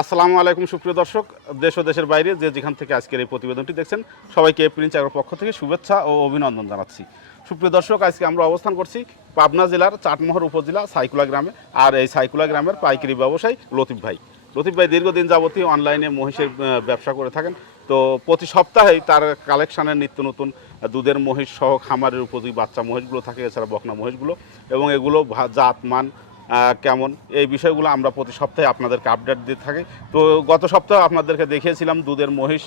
আসসালামু আলাইকুম সুপ্রিয় দর্শক, দেশ ও দেশের বাইরে যে যেখান থেকে আজকের এই প্রতিবেদনটি দেখছেন সবাইকে প্রিন্স এগ্রোর পক্ষ থেকে শুভেচ্ছা ও অভিনন্দন জানাচ্ছি। সুপ্রিয় দর্শক, আজকে আমরা অবস্থান করছি পাবনা জেলার চাটমোহর উপজেলা সাইকুলা গ্রামে। আর এই সাইকুলা গ্রামের পাইকারি ব্যবসায়ী লতিফ ভাই দীর্ঘদিন যাবতীয় অনলাইনে মহিষের ব্যবসা করে থাকেন। তো প্রতি সপ্তাহেই তার কালেকশানের নিত্য নতুন দুধের মহিষ সহ খামারের উপযোগী বাচ্চা মহিষগুলো থাকে, এছাড়া বকনা মহিষগুলো, এবং এগুলো জাত মান কেমন এই বিষয়গুলো আমরা প্রতি সপ্তাহে আপনাদেরকে আপডেট দিয়ে থাকি। তো গত সপ্তাহে আপনাদেরকে দেখিয়েছিলাম দুধের মহিষ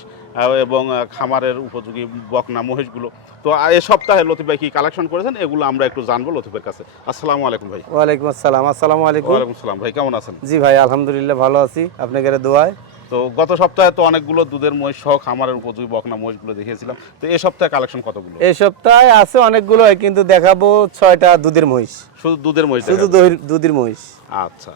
এবং খামারের উপযোগী বকনা মহিষগুলো। তো এই সপ্তাহে লতিফ ভাই কী কালেকশন করেছেন এগুলো আমরা একটু জানবো লতিফের কাছে। আসসালামু আলাইকুম ভাই। ওয়ালাইকুম আসসালাম। আসসালামু আলাইকুম। ওয়ালাইকুম আসসালাম ভাই, কেমন আছেন? জি ভাই, আলহামদুলিল্লাহ ভালো আছি, আপনাদের দোয়ায়। তো গত সপ্তাহে তো অনেকগুলো দুধের মহিষ সহ খামারের উপযোগী বকনা মহিষগুলো দেখিয়েছিলাম। তো এই সপ্তাহে কালেকশন কতগুলো? এই সপ্তাহে আছে অনেকগুলো, কিন্তু দেখাবো 6টা দুধের মহিষ। শুধু দুধের মহিষ? শুধু দুধের মহিষ। আচ্ছা,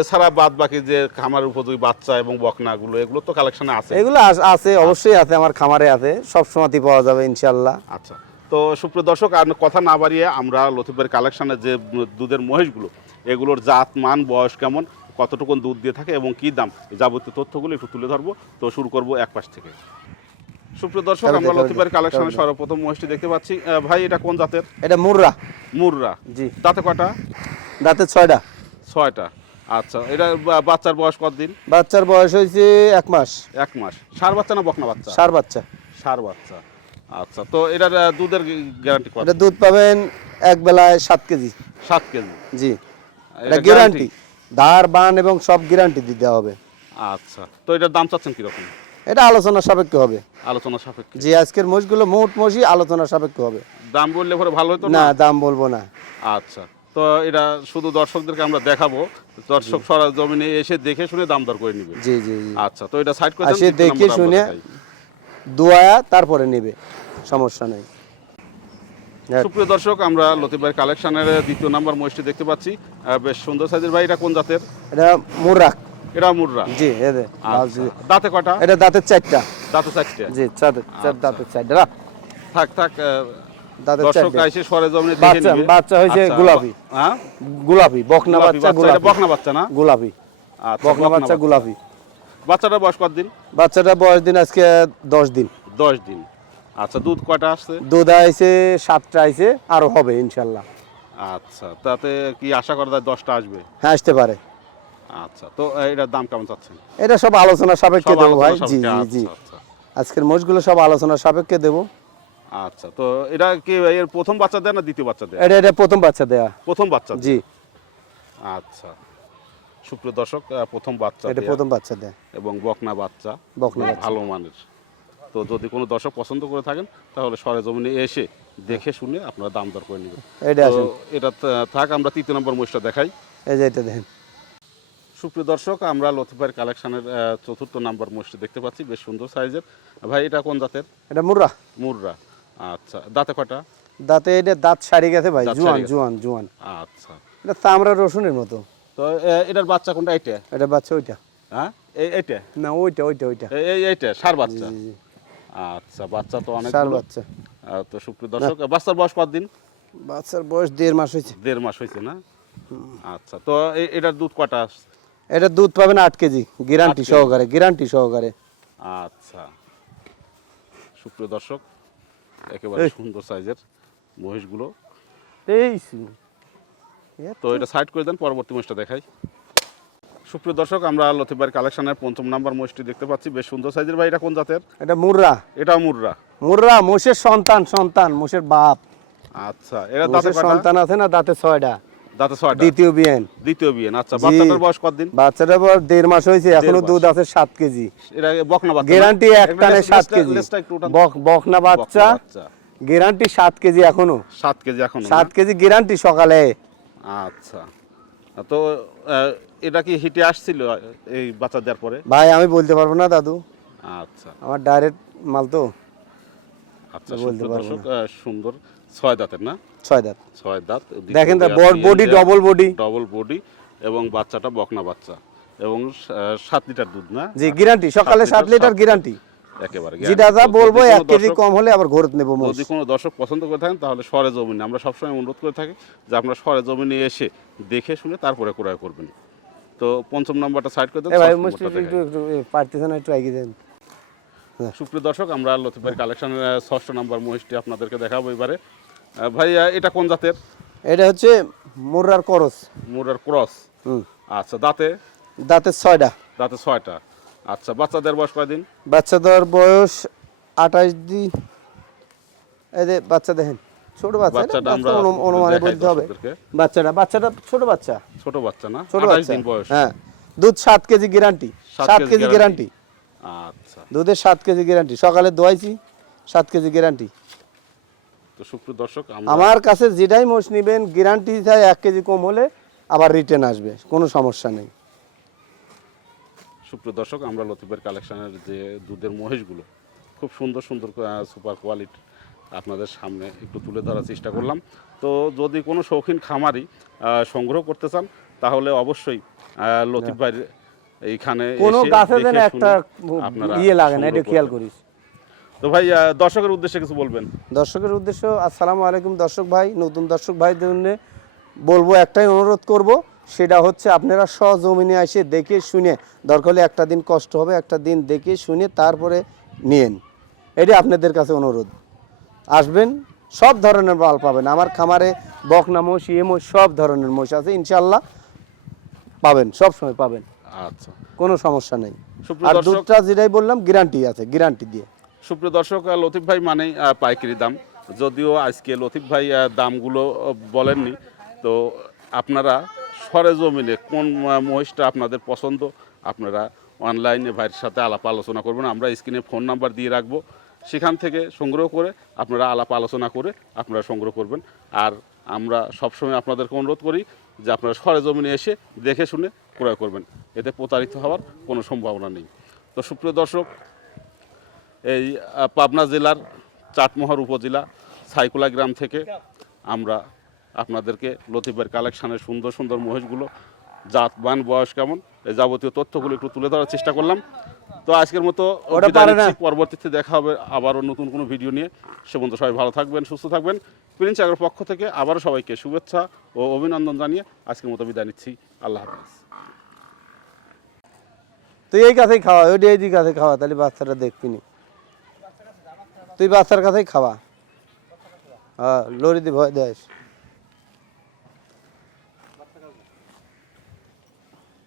এছাড়া বাদ বাকি যে খামারের উপযোগী বাচ্চা এবং বকনাগুলো এগুলো তো কালেকশনে আছে? এগুলো আছে, অবশ্যই আছে, আমার খামারে আছে, সব সময়ই পাওয়া যাবে ইনশাআল্লাহ। আচ্ছা, তো সুপ্রিয় দর্শক, আর কথা না বাড়িয়ে আমরা লতিফের কালেকশনে যে দুধের মহিষগুলো এগুলোর জাত মান, বয়স কেমন, কতটুকু দুধ দিয়ে থাকে এবং কী দাম, যাবতীয় তথ্যগুলো একটু তুলে ধরবো। তো শুরু করব এক পাশ থেকে। সুপ্রিয় দর্শক, আমরা লতিফের কালেকশনে সর্বপ্রথম মহিষটি দেখতে পাচ্ছি। ভাই, এটা কোন জাতের? এটা মুর্রা। মুর্রা? জি। দাঁতে কয়টা? দাঁতে 6টা। 6টা। আচ্ছা, এটা বাচ্চার বয়স কতদিন? বাচ্চার বয়স হয়েছে 1 মাস। 1 মাস। ষাঁড় বাচ্চা না বকনা বাচ্চা? ষাঁড় বাচ্চা। ষাঁড় বাচ্চা। আচ্ছা, তো এটার দুধের গ্যারান্টি কত? এটা দুধ পাবেন এক বেলায় 7 কেজি। 7 কেজি? জি। এটা গ্যারান্টি, ধার বান এবং সব গ্যারান্টি দিতে হবে। আচ্ছা, তো এটার দাম চাচ্ছেন কিরকম? এটা আলোচনা সাপেক্ষে হবে। আলোচনা সাপেক্ষে? জি, আজকের মোষগুলো মোট মোষই আলোচনা সাপেক্ষে হবে। দাম বললে পরে ভালো হতো না? দাম বলবো না। আচ্ছা, তো এটা শুধু দর্শকদেরকে আমরা দেখাবো, দর্শক সরজমিনে এসে দেখে শুনে দাম দর করে নেবে। জি জি জি। আচ্ছা, তো এটা সাইড করে এসে দেখে শুনে দোয়া তারপরে নেবে, সমস্যা নেই। সুপ্রিয় দর্শক, আমরা লতিফ ভাইয়ের কালেকশনের 2য় নাম্বার মহিষটি দেখতে পাচ্ছি। বেশ সুন্দর সাইজের। ভাই, এটা কোন জাতের? এটা মুর্রা। এটা মুর্রা? জি। দাঁতে কয়টা? এটা দাঁতে 4টা। দাঁতে 4টা? জি, দাঁতে 4টা। থাক দাঁতে 4টা। দর্শক এসে সরেজমিনে দেখে নেবে। বাচ্চা হইছে গোলাপি। হ্যাঁ, গোলাপি বকনা বাচ্চা। গোলাপি বকনা বাচ্চা না? গোলাপি। আচ্ছা, বকনা বাচ্চা গোলাপি। বাচ্চাটার বয়স কতদিন? বাচ্চাটার বয়স দিন আজকে 10 দিন। 10 দিন। আচ্ছা, দুধ কয়টা আসছে? দুধ আইছে 7টা আইছে, আরো হবে ইনশাআল্লাহ। আচ্ছা, তাতে কি আশা করা যায় 10টা আসবে? হ্যাঁ, আসতে পারে। আচ্ছা, তো এটার দাম কেমন চাচ্ছেন? এটা সব আলোচনা সাপেক্ষে দেবো ভাই। জি জি জি। আচ্ছা, আজকের মোষগুলো সব আলোচনা সাপেক্ষে দেবো। আচ্ছা, তো এটা কি এর প্রথম বাচ্চা দেয় না দ্বিতীয় বাচ্চা দেয়? এটা প্রথম বাচ্চা দেয়া। প্রথম বাচ্চা? জি। আচ্ছা, সুপ্রিয় দর্শক, প্রথম বাচ্চা এটা প্রথম বাচ্চা দেয় এবং বকনা বাচ্চা ভালো মানের। তো যদি কোনো দর্শক পছন্দ করে থাকেন তাহলে সরেজমিনে এসে দেখে শুনে আপনারা দাম দর করে নেবেন। এটা থাক, আমরা 3 নম্বর মহিষটা দেখাই। এই যে এটা দেখেন। সুপ্রিয় দর্শক, আমরা লতিফ ভাইয়ের কালেকশনের 4র্থ নাম্বার মহিষটি দেখতে পাচ্ছি, বেশ সুন্দর সাইজের। ভাই, এটা কোন জাতের? এটা মুর্রা। মুর্রা। আচ্ছা, দাঁতে কয়টা? দাঁতে এটা দাঁত সারি গেছে ভাই, জুয়ান। আচ্ছা, এটা তামরা রসুনের মতো। তো এটার বাচ্চা কোনটা? এটা বাচ্চা ওইটা। হ্যাঁ, এইটা না, ওইটা। এইটা ষাঁড় বাচ্চা? আচ্ছা, বাচ্চা তো অনেক ষাঁড় বাচ্চা। তো সুপ্রিয় দর্শক, বাচ্চার বয়স কতদিন? বাচ্চার বয়স 1.5 মাস হয়েছে। 1.5 মাস হয়েছে না? আচ্ছা, তো এটার দুধ কয়টা? এটা দুধ পাবেন 8 কেজি, গ্যারান্টি সহকারে। আচ্ছা, সুপ্রিয় দর্শক, একেবারে সুন্দর সাইজের মহিষগুলো। তো এটা সাইড করে দেন, পরবর্তী মহিষটা দেখাই। সুপ্রিয় দর্শক, আমরা লতিফ ভাইয়ের কালেকশনের 5ম নাম্বার মহিষটি দেখতে পাচ্ছি, বেশ সুন্দর সাইজের। ভাই, এটা কোন জাতের? এটা মুর্রা। এটা মুর্রা? মুর্রা মোষের সন্তান, মোষের বাপ। আচ্ছা, এটা দাঁতে কয়টা? সন্তান আছে না? দাঁতে 6টা। দাঁতে 6টা? দ্বিতীয় বিয়ান। আচ্ছা, বাচ্চাটার বয়স কতদিন? বাচ্চাটার বয়স 1.5 মাস হয়েছে, এখনো দুধ আছে 7 কেজি। এটা বকনা বাচ্চা? গ্যারান্টি একটানে 7 কেজি। বকনা বাচ্চা, গ্যারান্টি 7 কেজি এখনো। 7 কেজি এখনো? 7 কেজি গ্যারান্টি সকালে। আচ্ছা, তো এটা কি হিটে আসছিল এই বাচ্চা দেওয়ার পরে? ভাই, আমি বলতে পারবো না দাদু। আচ্ছা, আমার ডাইরেক্ট মাল তো। আচ্ছা, দর্শক, সুন্দর 6 দাঁতের না? 6 দাঁত। 6 দাঁত। দেখেন তো, ডবল বডি এবং বাচ্চাটা বকনা বাচ্চা এবং 7 লিটার দুধ না? জি, গ্যারান্টি সকালে 7 লিটার গ্যারান্টি একেবারে। যেটা যা বলবো 1 কেজি কম হলে আবার ঘরে নেব। যদি কোনো দর্শক পছন্দ করে থাকেন তাহলে সরেজমিনে, আমরা সবসময় অনুরোধ করে থাকি যে আপনারা সরেজমিনে এসে দেখে শুনে তারপরে ক্রয় করবেন। তো পঞ্চম নাম্বারটা সাইড করে দেন, এ ভাই ষষ্ঠ মুশকিল নাম্বারটা একটু দেখাই। একটু পারতেছেন না, একটু এগিয়ে দেন। সুপ্রিয় দর্শক, আমরা লতিফ ভাইয়ের কালেকশনের ষষ্ঠ নাম্বার মহিষটি আপনাদেরকে দেখাবো এবারে। ভাই এটা কোন জাতের? এটা হচ্ছে মুর্রার করস। মুরার ক্রস। হুম। আচ্ছা, দাঁতে? দাঁতে 6টা। দাঁতে 6টা। আচ্ছা, বাচ্চাদের বয়স কয়দিন? বাচ্চাদের বয়স 28 দিন। এই যে বাচ্চা দেখেন, ছোট বাচ্চা, এটা বাচ্চাটা আমরা বাচ্চা অনুমানে দেখাই বলতে হবে। দর্শকদেরকে। বাচ্চাটা ছোট বাচ্চা, ছোট বাচ্চা না? ছোট 28 বাচ্চা। দিন বয়স। হ্যাঁ, দুধ 7 KG guarantee. 7 7 KG KG guarantee. আচ্ছা, দুধের 7 কেজি গ্যারান্টি। সকালে দোয়াইছি, 7 কেজি গ্যারান্টি। তো সুপ্রিয় দর্শক, আমার কাছে যেটাই মোষ নেবেন গ্যারান্টি চাই, 1 কেজি কম হলে আবার রিটার্ন আসবে, কোনো সমস্যা নেই। সুপ্রিয় দর্শক, আমরা লতিফের কালেকশনের যে দুধের মহিষগুলো খুব সুন্দর সুন্দর সুপার কোয়ালিটি আপনাদের সামনে একটু তুলে ধরার চেষ্টা করলাম। তো যদি কোনো শৌখিন খামারি সংগ্রহ করতে চান তাহলে অবশ্যই লতিফ ভাইয়ের এইখানে কোনো এসে গাছে যেন দেখে একটা শুনে আপনারা ইয়ে লাগে না, এটা সংগ্রহ খেয়াল করবেন। করিস। তো ভাই দর্শকের উদ্দেশ্যে কিছু বলবেন? দর্শকের উদ্দেশ্য, আসসালামু আলাইকুম দর্শক ভাই। নতুন দর্শক ভাইদের জন্য বলবো, একটাই অনুরোধ করব, সেটা হচ্ছে আপনারা সজমিনে এসে দেখে শুনে, দরকার হলে একটা দিন কষ্ট হবে, একটা দিন দেখে শুনে তারপরে নিয়েন, এটা আপনাদের কাছে অনুরোধ। আসবেন, সব ধরনের মাল পাবেন আমার খামারে। বকনা মোষ, ইয়ে মোষ, সব ধরনের মোষ আছে, ইনশাল্লাহ পাবেন, সব সময় পাবেন, আচ্ছা, কোনো সমস্যা নেই। সুপ্রিয় আর দর্শক, দুধটা যেটাই বললাম গ্যারান্টি আছে, গ্যারান্টি দিয়ে। সুপ্রিয় দর্শক, লতিফ ভাই মানেই পাইকারি দাম। যদিও আজকে লতিফ ভাই দামগুলো বলেননি, তো আপনারা সরেজমিনে কোন মহিষটা আপনাদের পছন্দ আপনারা অনলাইনে ভাইয়ের সাথে আলাপ আলোচনা করবেন। আমরা স্ক্রিনে ফোন নাম্বার দিয়ে রাখবো, সেখান থেকে সংগ্রহ করে আপনারা আলাপ আলোচনা করে আপনারা সংগ্রহ করবেন। আর আমরা সবসময় আপনাদেরকে অনুরোধ করি যে আপনারা সরেজমিনে এসে দেখে শুনে ক্রয় করবেন, এতে প্রতারিত হওয়ার কোনো সম্ভাবনা নেই। তো সুপ্রিয় দর্শক, এই পাবনা জেলার চাটমোহর উপজেলা সাইকুলা গ্রাম থেকে আমরা আপনাদেরকে লতিফের কালেকশানের সুন্দর সুন্দর মহিষগুলো, জাতমান, বয়স কেমন, এই যাবতীয় তথ্যগুলো একটু তুলে ধরার চেষ্টা করলাম। তো আজকের মতো বিদায় নিচ্ছি, পরবর্তীতে দেখা হবে আবারও নতুন কোনো ভিডিও নিয়ে। সে পর্যন্ত সবাই ভালো থাকবেন, সুস্থ থাকবেন। প্রিন্স এগ্রোর পক্ষ থেকে আবারও সবাইকে শুভেচ্ছা ও অভিনন্দন জানিয়ে আজকের মতো বিদায় নিচ্ছি। আল্লাহ হাফেজ। তুই এই কাছেই খাওয়া, ওইটা এই কাছে খাওয়া, তাহলে বাচ্চাটা দেখবি নি। তুই বাচ্চার কাছেই খাওয়া। হ্যাঁ, লরি দিয়ে ভয় দেয়।